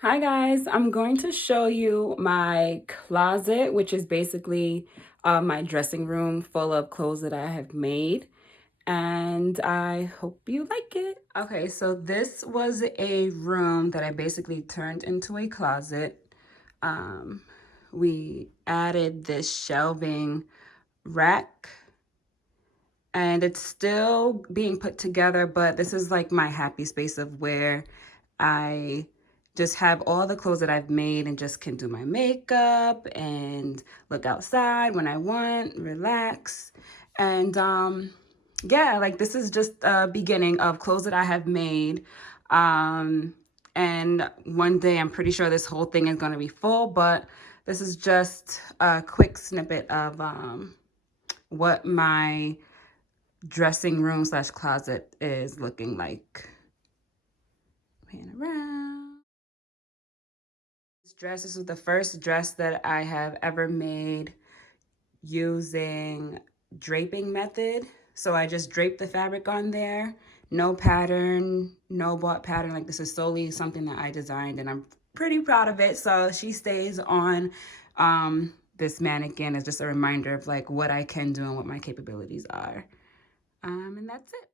Hi guys, I'm going to show you my closet, which is basically my dressing room full of clothes that I have made, and I hope you like it. Okay, so this was a room that I basically turned into a closet. Um, we added this shelving rack, and it's still being put together, but this is like my happy space of where I just have all the clothes that I've made and just can do my makeup and look outside when I want, relax. And yeah, like this is just a beginning of clothes that I have made. Um, and one day I'm pretty sure this whole thing is going to be full, but this is just a quick snippet of what my dressing room slash closet is looking like. Pan around. This is the first dress that I have ever made using draping method. So I just draped the fabric on there. No pattern, no bought pattern. Like this is solely something that I designed and I'm pretty proud of it. So she stays on this mannequin as just a reminder of like what I can do and what my capabilities are. And that's it.